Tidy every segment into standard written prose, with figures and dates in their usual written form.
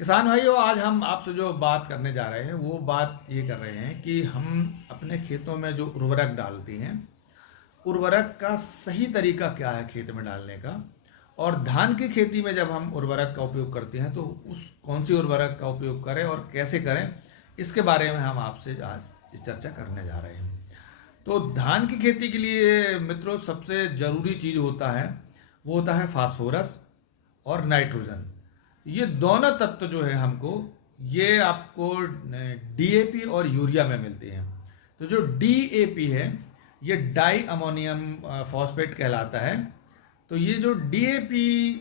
किसान भाइयों, आज हम आपसे जो बात करने जा रहे हैं वो बात ये कर रहे हैं कि हम अपने खेतों में जो उर्वरक डालते हैं, उर्वरक का सही तरीका क्या है खेत में डालने का। और धान की खेती में जब हम उर्वरक का उपयोग करते हैं तो उस कौन सी उर्वरक का उपयोग करें और कैसे करें, इसके बारे में हम आपसे आज इस चर्चा करने जा रहे हैं। तो धान की खेती के लिए मित्रों सबसे ज़रूरी चीज़ होता है वो होता है फास्फोरस और नाइट्रोजन। ये दोनों तत्व जो है हमको, ये आपको डीएपी और यूरिया में मिलते हैं। तो जो डीएपी है ये डाई अमोनियम फॉस्फेट कहलाता है। तो ये जो डीएपी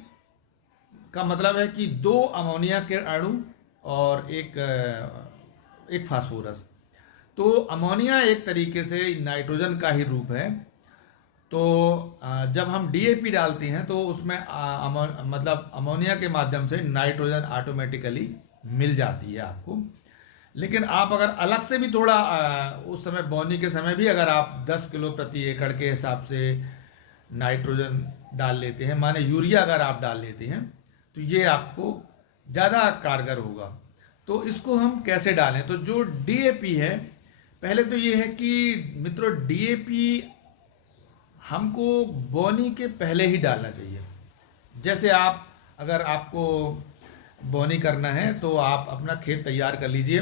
का मतलब है कि दो अमोनिया के अणु और एक फास्फोरस। तो अमोनिया एक तरीके से नाइट्रोजन का ही रूप है। तो जब हम डीएपी डालते हैं तो उसमें मतलब अमोनिया के माध्यम से नाइट्रोजन ऑटोमेटिकली मिल जाती है आपको। लेकिन आप अगर अलग से भी थोड़ा उस समय बोनी के समय भी अगर आप 10 किलो प्रति एकड़ के हिसाब से नाइट्रोजन डाल लेते हैं, माने यूरिया अगर आप डाल लेते हैं, तो ये आपको ज़्यादा कारगर होगा। तो इसको हम कैसे डालें? तो जो डीएपी है, पहले तो ये है कि मित्रों डीएपी हमको बोनी के पहले ही डालना चाहिए। जैसे आप अगर आपको बोनी करना है तो आप अपना खेत तैयार कर लीजिए,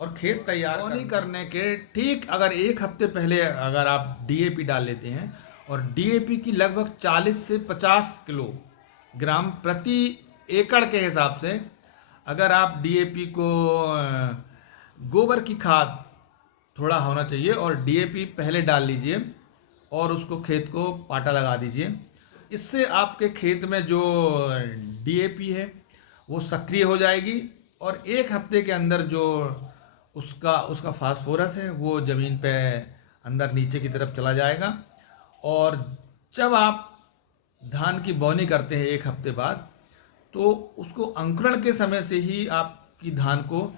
और खेत तैयार बोनी करने के ठीक अगर एक हफ्ते पहले अगर आप डीएपी डाल लेते हैं, और डीएपी की लगभग 40 से 50 किलोग्राम प्रति एकड़ के हिसाब से अगर आप डीएपी को गोबर की खाद थोड़ा होना चाहिए और डीएपी पहले डाल लीजिए और उसको खेत को पाटा लगा दीजिए। इससे आपके खेत में जो डीएपी है वो सक्रिय हो जाएगी, और एक हफ्ते के अंदर जो उसका फास्फोरस है वो ज़मीन पे अंदर नीचे की तरफ चला जाएगा। और जब आप धान की बोनी करते हैं एक हफ्ते बाद, तो उसको अंकुरण के समय से ही आपकी धान को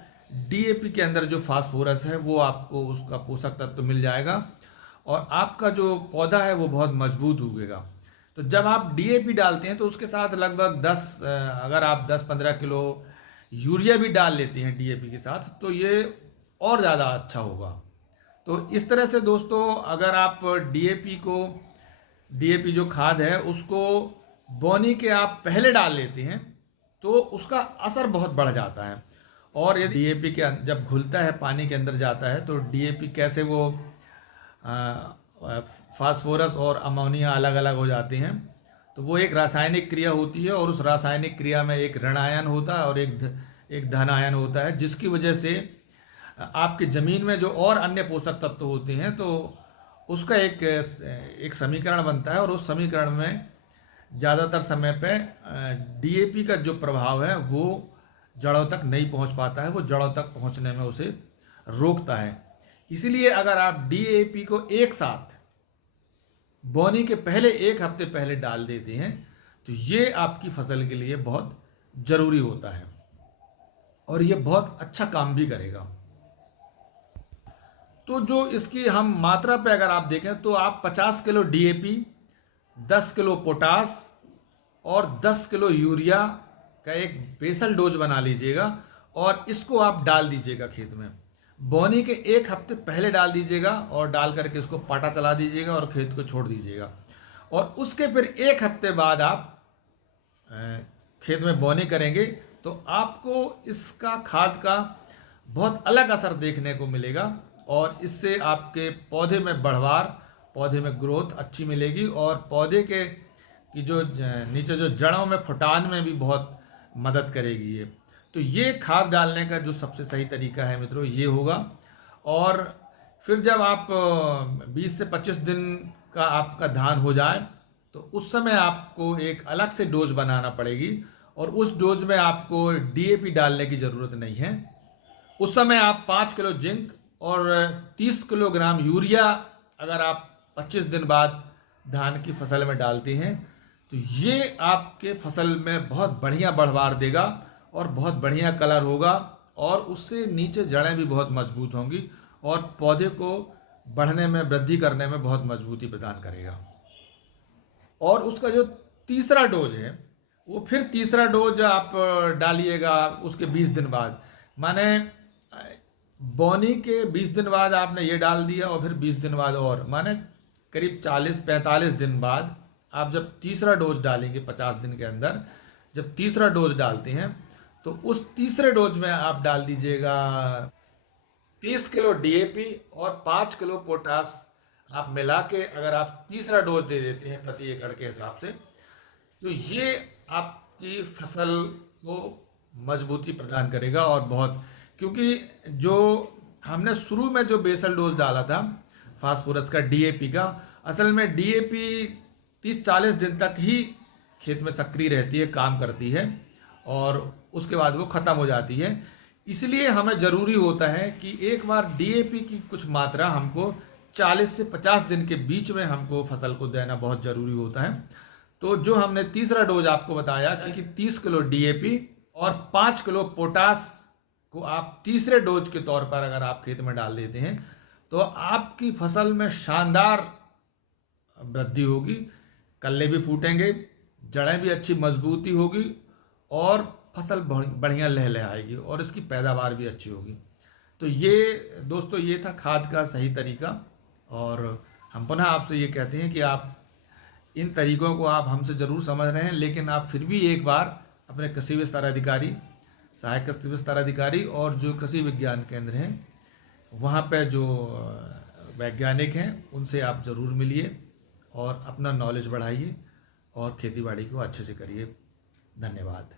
डीएपी के अंदर जो फास्फोरस है वो आपको उसका पोषक तत्व मिल जाएगा, और आपका जो पौधा है वो बहुत मजबूत उगेगा। तो जब आप डीएपी डालते हैं तो उसके साथ लगभग 10 अगर आप 10-15 किलो यूरिया भी डाल लेते हैं डीएपी के साथ, तो ये और ज़्यादा अच्छा होगा। तो इस तरह से दोस्तों, अगर आप डीएपी जो खाद है उसको बोनी के आप पहले डाल लेते हैं तो उसका असर बहुत बढ़ जाता है। और यदि डीएपी के जब घुलता है, पानी के अंदर जाता है, तो डीएपी कैसे वो फास्फोरस और अमोनिया अलग अलग हो जाते हैं, तो वो एक रासायनिक क्रिया होती है, और उस रासायनिक क्रिया में एक ऋण आयन होता है और एक धन आयन होता है, जिसकी वजह से आपकी ज़मीन में जो और अन्य पोषक तत्व होते हैं तो उसका एक समीकरण बनता है, और उस समीकरण में ज़्यादातर समय पे डीएपी का जो प्रभाव है वो जड़ों तक नहीं पहुंच पाता है, वो जड़ों तक पहुंचने में उसे रोकता है। इसीलिए अगर आप डीएपी को एक साथ बोनी के पहले एक हफ्ते पहले डाल देते हैं तो ये आपकी फसल के लिए बहुत ज़रूरी होता है, और ये बहुत अच्छा काम भी करेगा। तो जो इसकी हम मात्रा पे अगर आप देखें तो आप 50 किलो डीएपी, 10 किलो पोटास और 10 किलो यूरिया का एक बेसल डोज बना लीजिएगा, और इसको आप डाल दीजिएगा खेत में। बोनी के एक हफ्ते पहले डाल दीजिएगा और डाल करके इसको पाटा चला दीजिएगा और खेत को छोड़ दीजिएगा। और उसके फिर एक हफ्ते बाद आप खेत में बोनी करेंगे तो आपको इसका खाद का बहुत अलग असर देखने को मिलेगा, और इससे आपके पौधे में बढ़वार, पौधे में ग्रोथ अच्छी मिलेगी, और पौधे की जो नीचे जो जड़ों में फुटान में भी बहुत मदद करेगी ये। तो ये खाद डालने का जो सबसे सही तरीका है मित्रों ये होगा। और फिर जब आप 20 से 25 दिन का आपका धान हो जाए तो उस समय आपको एक अलग से डोज बनाना पड़ेगी, और उस डोज में आपको डीएपी डालने की ज़रूरत नहीं है। उस समय आप 5 किलो जिंक और 30 किलोग्राम यूरिया अगर आप 25 दिन बाद धान की फसल में डालते हैं तो ये आपके फसल में बहुत बढ़िया बढ़वार देगा और बहुत बढ़िया कलर होगा, और उससे नीचे जड़ें भी बहुत मजबूत होंगी और पौधे को बढ़ने में, वृद्धि करने में बहुत मजबूती प्रदान करेगा। और उसका जो तीसरा डोज है, वो फिर तीसरा डोज आप डालिएगा उसके 20 दिन बाद। माने बोनी के 20 दिन बाद आपने ये डाल दिया और फिर 20 दिन बाद, और माने करीब 40-45 दिन बाद आप जब तीसरा डोज डालेंगे, 50 दिन के अंदर जब तीसरा डोज डालते हैं, तो उस तीसरे डोज में आप डाल दीजिएगा 30 किलो डीएपी और 5 किलो पोटास। आप मिला के अगर आप तीसरा डोज दे देते हैं प्रति एकड़ के हिसाब से, तो ये आपकी फसल को मजबूती प्रदान करेगा। और बहुत, क्योंकि जो हमने शुरू में जो बेसल डोज डाला था फास्फोरस का, डीएपी का, असल में डीएपी 30-40 दिन तक ही खेत में सक्रिय रहती है, काम करती है, और उसके बाद वो ख़त्म हो जाती है। इसलिए हमें ज़रूरी होता है कि एक बार डीएपी की कुछ मात्रा हमको 40 से 50 दिन के बीच में हमको फसल को देना बहुत ज़रूरी होता है। तो जो हमने तीसरा डोज आपको बताया कि 30 किलो डीएपी और 5 किलो पोटास को आप तीसरे डोज के तौर पर अगर आप खेत में डाल देते हैं, तो आपकी फसल में शानदार वृद्धि होगी, कल्ले भी फूटेंगे, जड़ें भी अच्छी मजबूती होगी, और फसल बढ़िया लहलहाएगी और इसकी पैदावार भी अच्छी होगी। तो ये दोस्तों, ये था खाद का सही तरीका। और हम पुनः आपसे ये कहते हैं कि आप इन तरीकों को आप हमसे ज़रूर समझ रहे हैं, लेकिन आप फिर भी एक बार अपने कृषि विस्तार अधिकारी, सहायक कृषि विस्तार अधिकारी और जो कृषि विज्ञान केंद्र हैं, वहाँ पे जो वैज्ञानिक हैं, उनसे आप ज़रूर मिलिए और अपना नॉलेज बढ़ाइए और खेती बाड़ी को अच्छे से करिए। धन्यवाद।